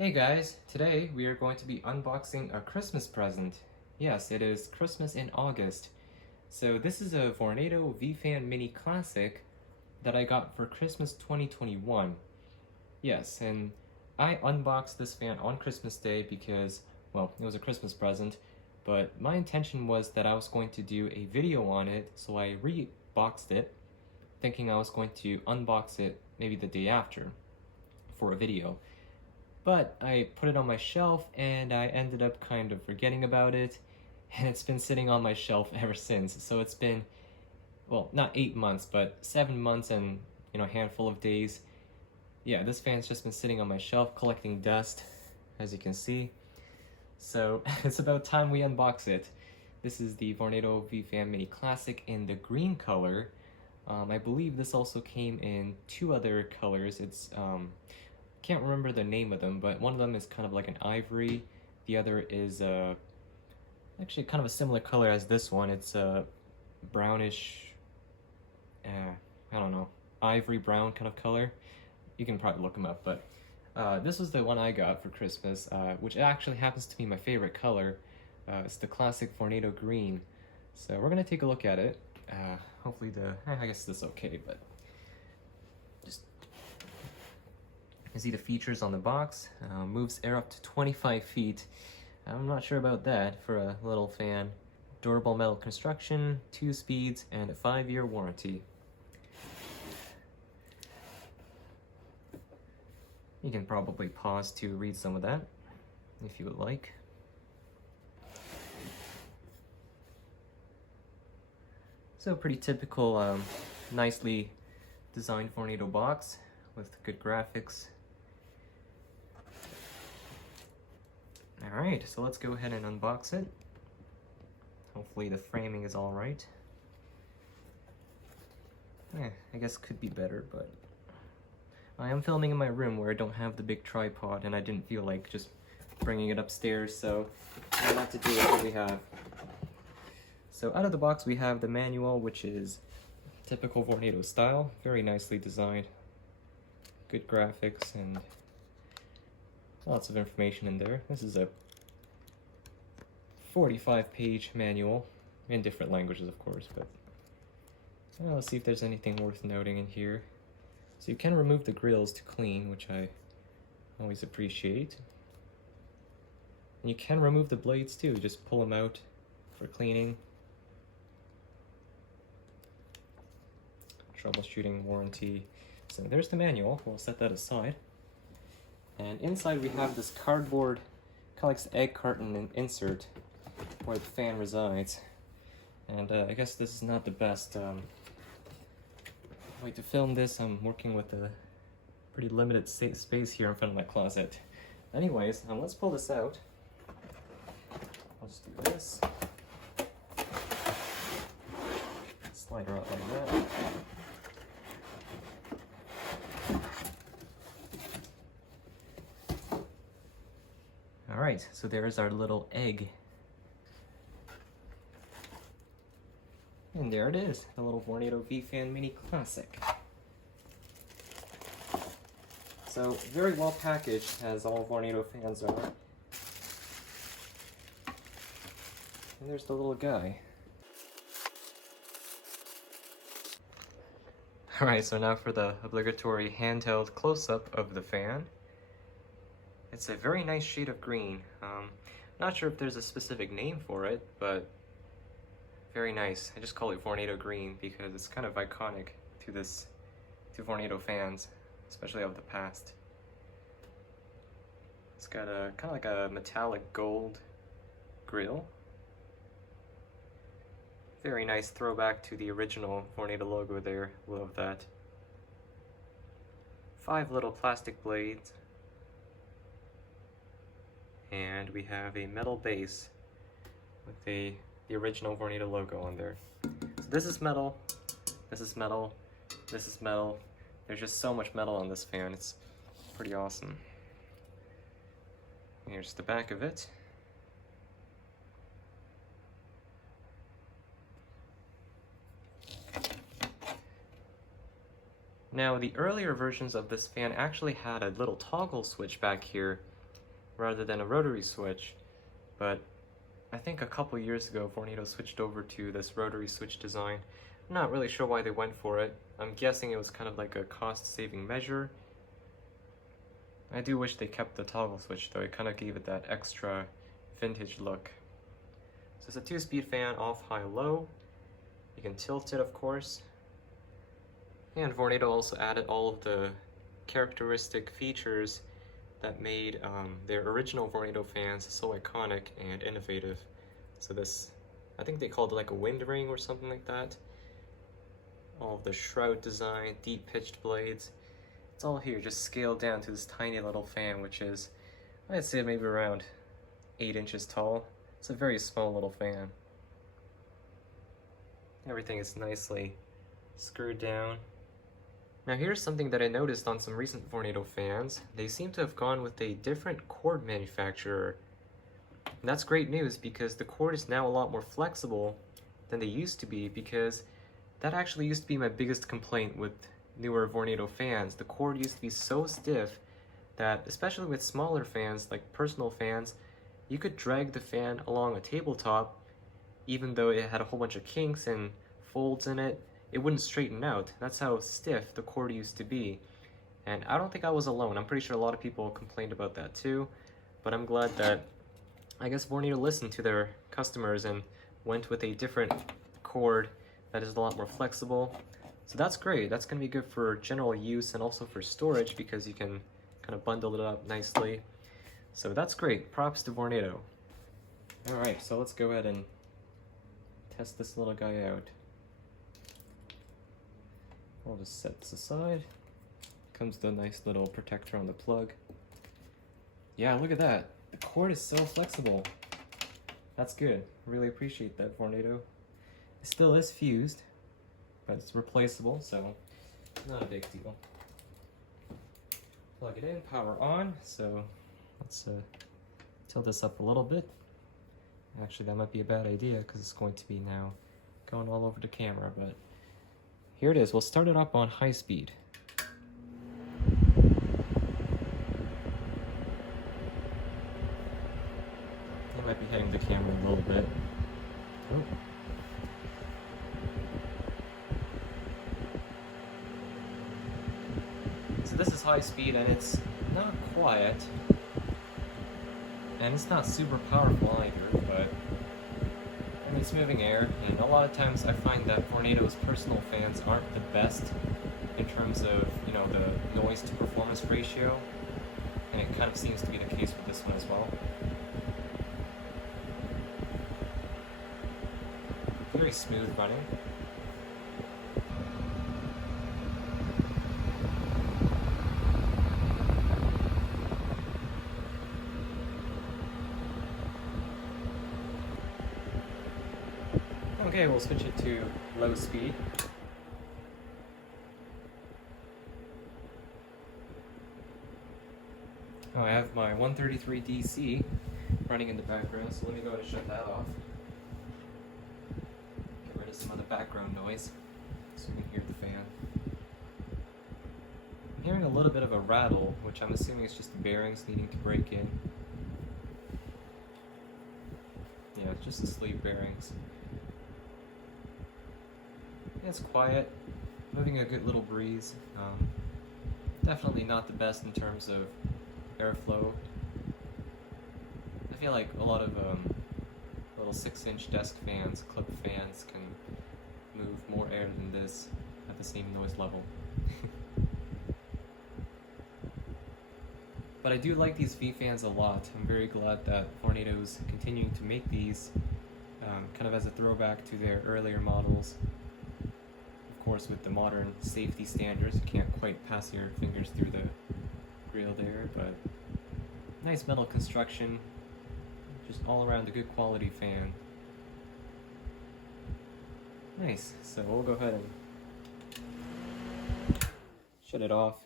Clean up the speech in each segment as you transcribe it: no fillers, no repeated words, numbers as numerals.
Hey guys, today we are going to be unboxing a Christmas present. Yes, it is Christmas in August. So this is a Vornado VFan Mini Classic that I got for Christmas 2021. Yes, and I unboxed this fan on Christmas Day because, well, it was a Christmas present, but my intention was that I was going to do a video on it, so I re-boxed it, thinking I was going to unbox it maybe the day after for a video. But I put it on my shelf and I ended up kind of forgetting about it, and it's been sitting on my shelf ever since. So it's been, well, not 8 months, but 7 months and, a handful of days. Yeah, this fan's just been sitting on my shelf collecting dust, as you can see. So it's about time we unbox it. This is the Vornado VFan Mini Classic in the green color. I believe this also came in 2 other colors. It's can't remember the name of them, but one of them is kind of like an ivory. The other is actually kind of a similar color as this one. It's a brownish, I don't know, ivory brown kind of color. You can probably look them up, but this was the one I got for Christmas, which actually happens to be my favorite color. It's the classic Vornado green. So we're gonna take a look at it. Hopefully I guess this is okay, but just you see the features on the box. Moves air up to 25 feet. I'm not sure about that for a little fan. Durable metal construction, 2 speeds, and a 5-year warranty. You can probably pause to read some of that if you would like. So pretty typical, nicely designed Vornado box with good graphics. Alright, so let's go ahead and unbox it. Hopefully the framing is alright. I guess could be better, but I am filming in my room where I don't have the big tripod and I didn't feel like just bringing it upstairs, so I'll have to do what we have. So out of the box we have the manual, which is typical Vornado style, very nicely designed. Good graphics and lots of information in there. This is a 45-page manual, in different languages of course, but let's see if there's anything worth noting in here. So you can remove the grills to clean, which I always appreciate. And you can remove the blades too, just pull them out for cleaning. Troubleshooting, warranty. So there's the manual, we'll set that aside. And inside we have this cardboard, kind of like egg carton and insert where the fan resides. And I guess this is not the best way to film this. I'm working with a pretty limited space here in front of my closet. Anyways, let's pull this out. I'll just do this. Slide her out like that. Alright, so there's our little egg. And there it is, the little Vornado VFan Mini Classic. So, very well packaged, as all Vornado fans are. And there's the little guy. Alright, so now for the obligatory handheld close-up of the fan. It's a very nice shade of green. Not sure if there's a specific name for it, but very nice. I just call it Vornado green because it's kind of iconic to Vornado fans, especially of the past. It's got a kind of like a metallic gold grille. Very nice throwback to the original Vornado logo there. Love that. 5 little plastic blades. And we have a metal base with the original Vornado logo on there. So this is metal, this is metal, this is metal. There's just so much metal on this fan, it's pretty awesome. Here's the back of it. Now, the earlier versions of this fan actually had a little toggle switch back here rather than a rotary switch, but I think a couple years ago Vornado switched over to this rotary switch design. I'm not really sure why they went for it. I'm guessing it was kind of like a cost-saving measure. I do wish they kept the toggle switch though, it kind of gave it that extra vintage look. So it's a 2-speed fan, off, high, low. You can tilt it, of course. And Vornado also added all of the characteristic features that made their original Vornado fans so iconic and innovative. So this, I think they called it like a wind ring or something like that. All of the shroud design, deep pitched blades. It's all here, just scaled down to this tiny little fan, which is, I'd say maybe around 8 inches tall. It's a very small little fan. Everything is nicely screwed down. Now here's something that I noticed on some recent Vornado fans. They seem to have gone with a different cord manufacturer. And that's great news because the cord is now a lot more flexible than they used to be, because that actually used to be my biggest complaint with newer Vornado fans. The cord used to be so stiff that, especially with smaller fans like personal fans, you could drag the fan along a tabletop even though it had a whole bunch of kinks and folds in it. It wouldn't straighten out. That's how stiff the cord used to be. And I don't think I was alone. I'm pretty sure a lot of people complained about that too. But I'm glad that, I guess, Vornado listened to their customers and went with a different cord that is a lot more flexible. So that's great. That's going to be good for general use and also for storage because you can kind of bundle it up nicely. So that's great. Props to Vornado. Alright, so let's go ahead and test this little guy out. I'll just set this aside. Comes the nice little protector on the plug. Yeah, look at that. The cord is so flexible. That's good. Really appreciate that, Vornado. It still is fused, but it's replaceable, so not a big deal. Plug it in, power on. So let's tilt this up a little bit. Actually, that might be a bad idea because it's going to be now going all over the camera, but here it is. We'll start it up on high speed. I might be hitting the camera a little bit. Oh. So this is high speed and it's not quiet. And it's not super powerful either, but I mean, it's moving air, and a lot of times I find that Vornado's personal fans aren't the best in terms of, you know, the noise to performance ratio, and it kind of seems to be the case with this one as well. Very smooth running. Okay, we'll switch it to low speed. Oh, I have my 133 DC running in the background, so let me go ahead and shut that off. Get rid of some of the background noise so you can hear the fan. I'm hearing a little bit of a rattle, which I'm assuming is just the bearings needing to break in. Yeah, it's just the sleeve bearings. It's quiet, moving a good little breeze. Definitely not the best in terms of airflow. I feel like a lot of little 6-inch desk fans, clip fans, can move more air than this at the same noise level. But I do like these V fans a lot. I'm very glad that Vornado's continuing to make these kind of as a throwback to their earlier models. Of course, with the modern safety standards, you can't quite pass your fingers through the grill there, but nice metal construction, just all around a good quality fan. Nice, so we'll go ahead and shut it off.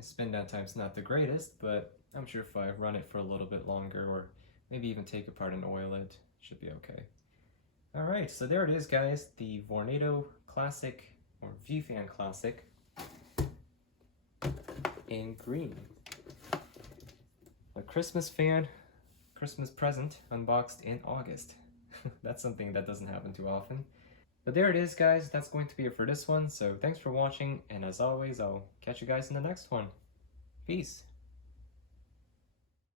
Spin down time's not the greatest, but I'm sure if I run it for a little bit longer, or maybe even take apart and oil it, should be okay. Alright, so there it is, guys, the Vornado Classic, or VFan Classic. in green. A Christmas fan, Christmas present unboxed in August. That's something that doesn't happen too often. But there it is, guys. That's going to be it for this one. So thanks for watching, and as always, I'll catch you guys in the next one. Peace.